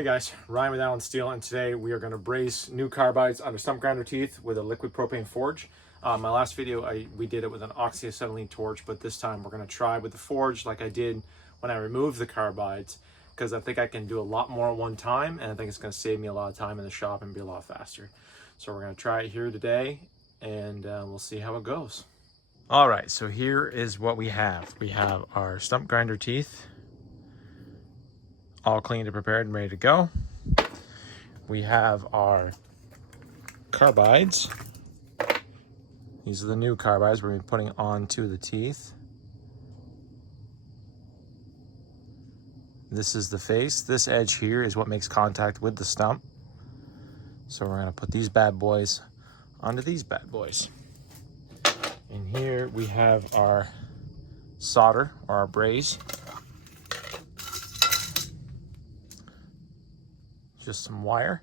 Hey guys, Ryan with Allen Steel, and today we are going to braze new carbides under stump grinder teeth with a liquid propane forge. My last video, we did it with an oxyacetylene torch, but this time we're going to try with the forge like I did when I removed the carbides, because I think I can do a lot more at one time, and I think it's going to save me a lot of time in the shop and be a lot faster. So we're going to try it here today, and we'll see how it goes. All right, so here is what we have. We have our stump grinder teeth, all cleaned and prepared and ready to go. We have our carbides. These are the new carbides we're going to be putting onto the teeth. This is the face. This edge here is what makes contact with the stump. So we're going to put these bad boys onto these bad boys. And here we have our solder, or our braze. Just some wire.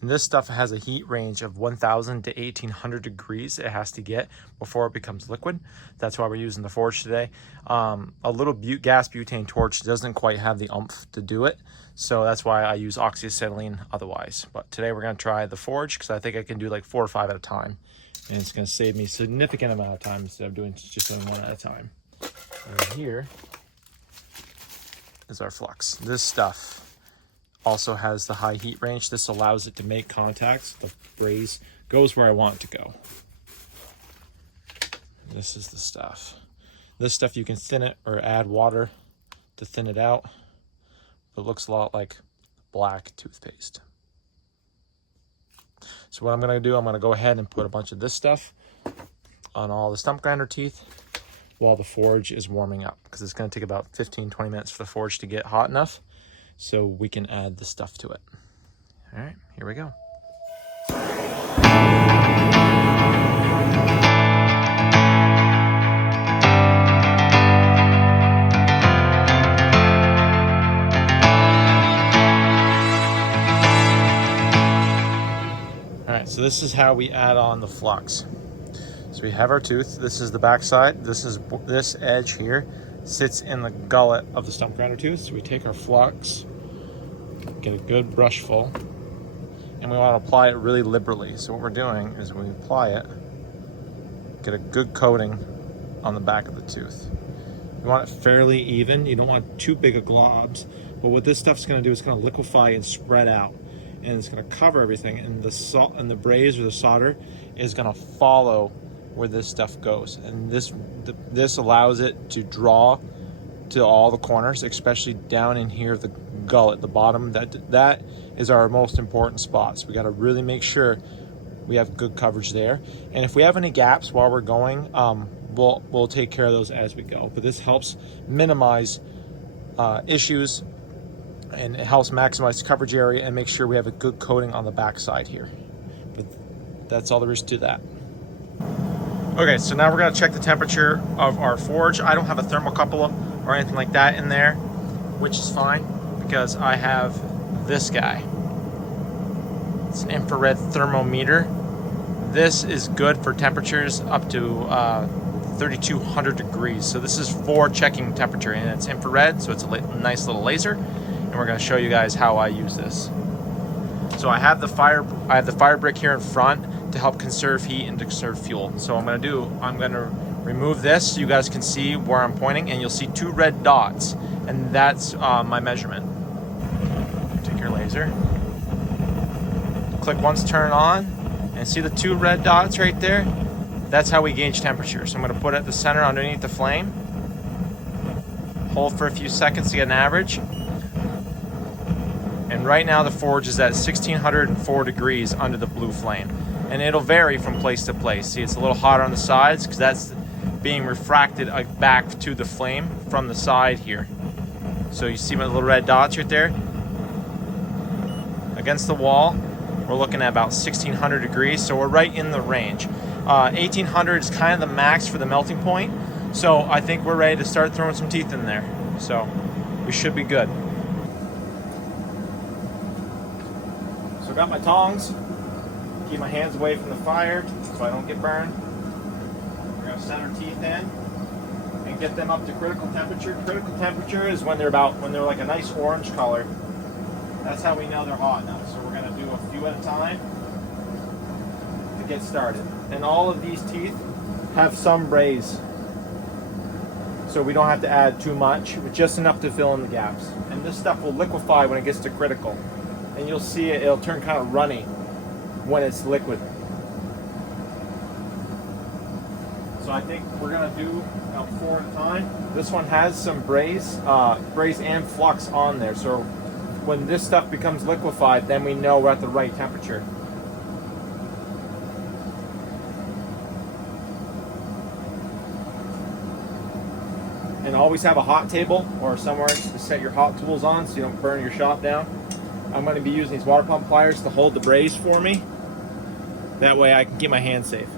And this stuff has a heat range of 1000 to 1800 degrees it has to get before it becomes liquid. That's why we're using the forge today. A little gas butane torch doesn't quite have the oomph to do it, so that's why I use oxyacetylene otherwise. But today we're going to try the forge because I think I can do like 4 or 5 at a time, and it's going to save me a significant amount of time instead of just doing one at a time. And here is our flux. This stuff also has the high heat range. This allows it to make contacts. The braze goes where I want it to go. This is the stuff. This stuff you can thin it or add water to thin it out, but it looks a lot like black toothpaste. So what I'm going to do, I'm going to go ahead and put a bunch of this stuff on all the stump grinder teeth while the forge is warming up, because it's going to take about 15-20 minutes for the forge to get hot enough so we can add the stuff to it. All right, here we go. All right, so this is how we add on the flux. So we have our tooth. This is the back side. This edge here sits in the gullet of the stump grinder tooth. So we take our flux, get a good brush full, and we want to apply it really liberally. So what we're doing is when we apply it, get a good coating on the back of the tooth. You want it fairly even. You don't want too big of globs, but what this stuff's going to do is going to liquefy and spread out, and it's going to cover everything, and the braze or the solder is going to follow where this stuff goes, and this allows it to draw to all the corners, especially down in here, the gullet, the bottom. That is our most important spot. So we got to really make sure we have good coverage there. And if we have any gaps while we're going, we'll take care of those as we go. But this helps minimize issues, and it helps maximize coverage area and make sure we have a good coating on the back side here. But that's all there is to that. Okay, so now we're going to check the temperature of our forge. I don't have a thermocouple or anything like that in there, which is fine because I have this guy. It's an infrared thermometer. This is good for temperatures up to 3200 degrees. So this is for checking temperature, and it's infrared, so it's a nice little laser. And we're going to show you guys how I use this. So I have the fire brick here in front to help conserve heat and to conserve fuel. So I'm going to remove this so you guys can see where I'm pointing, and you'll see 2 red dots, and that's my measurement. Take your laser, click once, turn on, and see the 2 red dots right there? That's how we gauge temperature. So I'm going to put it at the center underneath the flame, hold for a few seconds to get an average. And right now the forge is at 1604 degrees under the blue flame. And it'll vary from place to place. See, it's a little hotter on the sides because that's being refracted back to the flame from the side here. So you see my little red dots right there? Against the wall, we're looking at about 1600 degrees, so we're right in the range. 1800 is kind of the max for the melting point, so I think we're ready to start throwing some teeth in there. So we should be good. So I got my tongs. Keep my hands away from the fire so I don't get burned. We're going to set our teeth in and get them up to critical temperature. Critical temperature is when they're like a nice orange color. That's how we know they're hot enough. So we're going to do a few at a time to get started. And all of these teeth have some braze, so we don't have to add too much, just enough to fill in the gaps. And this stuff will liquefy when it gets to critical. And you'll see it'll turn kind of runny when it's liquid. So I think we're going to do about 4 at a time. This one has some braze and flux on there. So when this stuff becomes liquefied, then we know we're at the right temperature. And always have a hot table or somewhere to set your hot tools on so you don't burn your shop down. I'm going to be using these water pump pliers to hold the braze for me. That way I can keep my hands safe.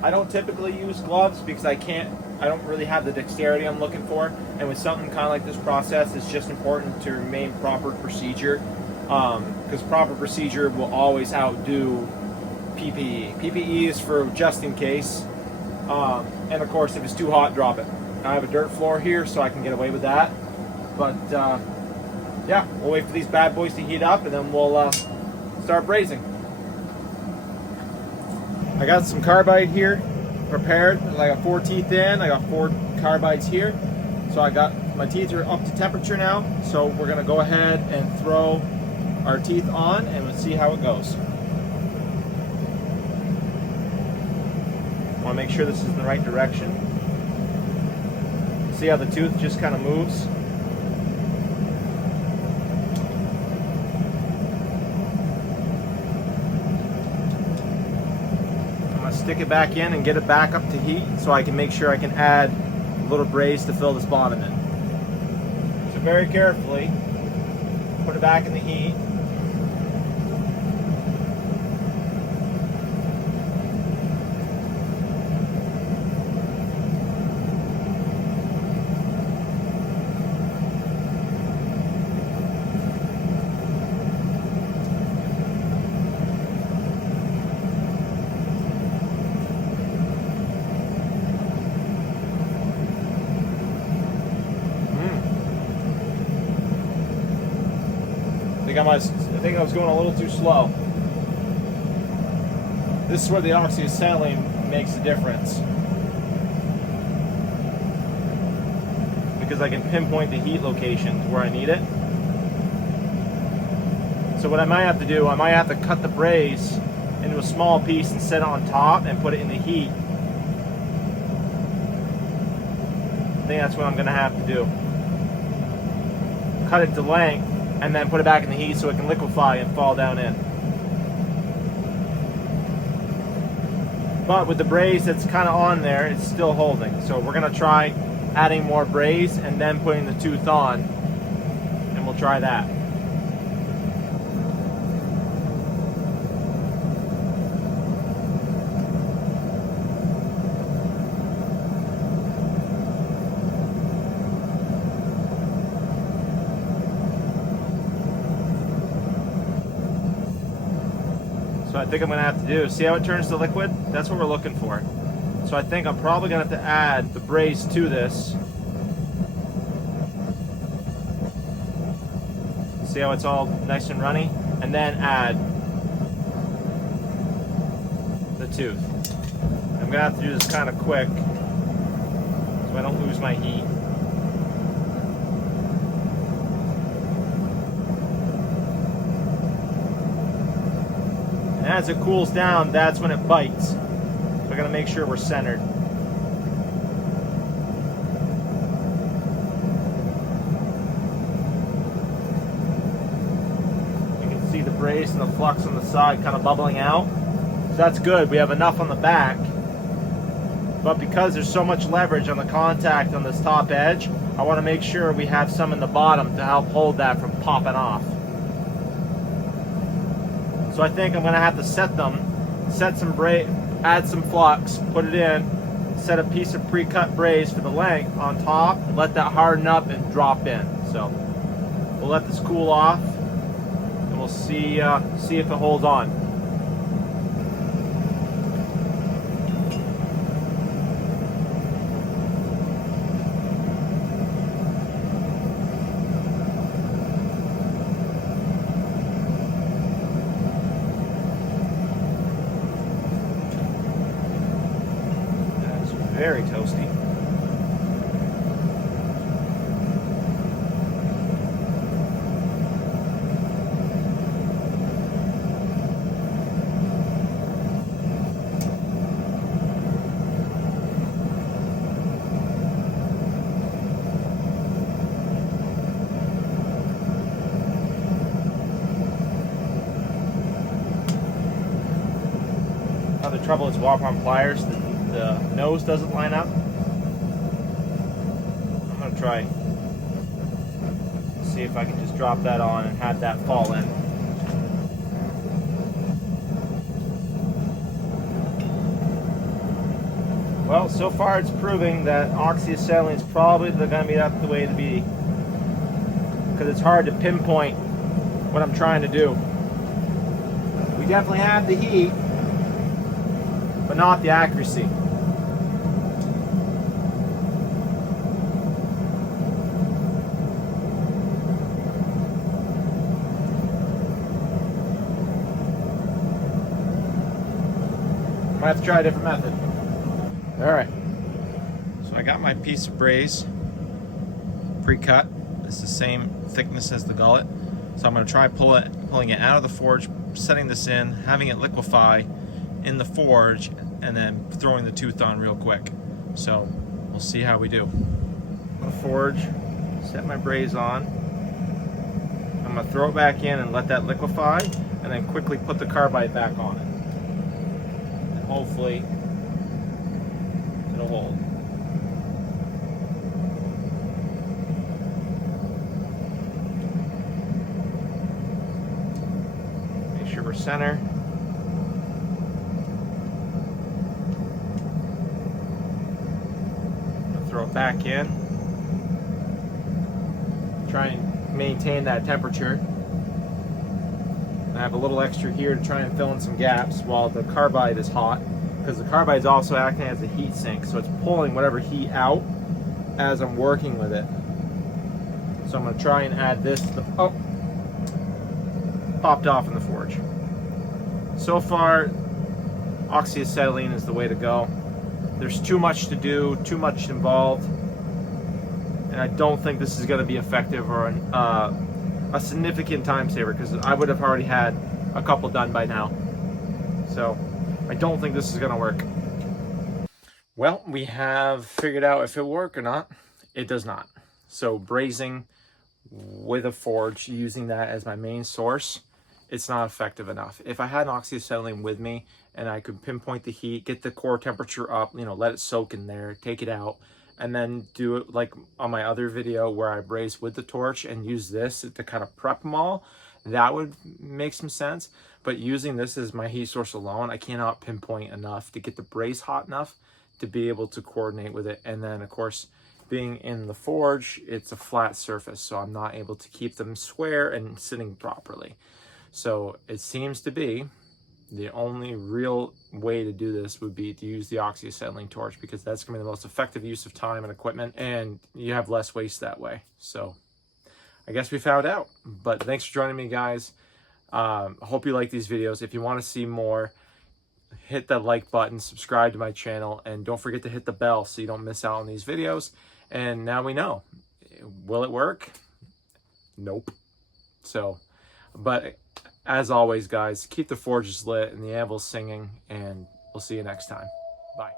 I don't typically use gloves because I don't really have the dexterity I'm looking for. And with something kind of like this process, it's just important to remain proper procedure, because proper procedure will always outdo PPE. PPE is for just in case. And of course, if it's too hot, drop it. I have a dirt floor here, so I can get away with that. But yeah, we'll wait for these bad boys to heat up, and then we'll start brazing. I got some carbide here prepared. I got 4 teeth in. I got 4 carbides here. So my teeth are up to temperature now. So we're gonna go ahead and throw our teeth on, and we'll see how it goes. Want to make sure this is in the right direction. See how the tooth just kind of moves? I'm going to stick it back in and get it back up to heat so I can make sure I can add a little braze to fill this bottom in. So very carefully, put it back in the heat. I think I was going a little too slow. This is where the oxyacetylene makes a difference, because I can pinpoint the heat locations where I need it. So what I might have to do, I might have to cut the braze into a small piece and set it on top and put it in the heat. I think that's what I'm going to have to do. Cut it to length and then put it back in the heat so it can liquefy and fall down in. But with the braze that's kind of on there, it's still holding. So we're going to try adding more braze and then putting the tooth on, and we'll try that. So I think I'm going to have to do, see how it turns to liquid? That's what we're looking for. So I think I'm probably going to have to add the braze to this. See how it's all nice and runny? And then add the tooth. I'm going to have to do this kind of quick so I don't lose my heat. And as it cools down, that's when it bites. So I gotta make sure we're centered. You can see the braze and the flux on the side kind of bubbling out. So that's good. We have enough on the back. But because there's so much leverage on the contact on this top edge, I want to make sure we have some in the bottom to help hold that from popping off. So I think I'm going to have to set some braze, add some flux, put it in, set a piece of pre-cut braze for the length on top, let that harden up and drop in. So we'll let this cool off, and we'll see if it holds on. very toasty. The trouble is walk on pliers, the nose doesn't line up. I'm gonna try, see if I can just drop that on and have that fall in. Well, so far it's proving that oxyacetylene is probably gonna be the way to be, because it's hard to pinpoint what I'm trying to do. We definitely have the heat, but not the accuracy. Might have to try a different method. All right. So I got my piece of braze pre-cut. It's the same thickness as the gullet. So I'm going to try pulling it out of the forge, setting this in, having it liquefy in the forge, and then throwing the tooth on real quick. So we'll see how we do. I'm gonna forge, set my braze on. I'm gonna throw it back in and let that liquefy, and then quickly put the carbide back on it. And hopefully it'll hold. Make sure we're center. Throw it back in. Try and maintain that temperature. I have a little extra here to try and fill in some gaps while the carbide is hot, because the carbide is also acting as a heat sink, so it's pulling whatever heat out as I'm working with it. So I'm going to try and add this to the, oh, popped off in the forge. So far, oxyacetylene is the way to go. There's too much to do, too much involved, and I don't think this is going to be effective or a significant time saver, because I would have already had a couple done by now. So I don't think this is going to work. Well, we have figured out if it will work or not. It does not. So brazing with a forge, using that as my main source, it's not effective enough. If I had an oxyacetylene with me and I could pinpoint the heat, get the core temperature up, you know, let it soak in there, take it out, and then do it like on my other video where I braze with the torch and use this to kind of prep them all, that would make some sense. But using this as my heat source alone, I cannot pinpoint enough to get the braze hot enough to be able to coordinate with it. And then of course, being in the forge, it's a flat surface, so I'm not able to keep them square and sitting properly. So it seems to be the only real way to do this would be to use the oxyacetylene torch, because that's going to be the most effective use of time and equipment, and you have less waste that way. So I guess we found out. But thanks for joining me, guys. Hope you like these videos. If you want to see more, hit that like button, subscribe to my channel, and don't forget to hit the bell so you don't miss out on these videos. And now we know. Will it work? Nope. So, but as always, guys, keep the forges lit and the anvils singing, and we'll see you next time. Bye.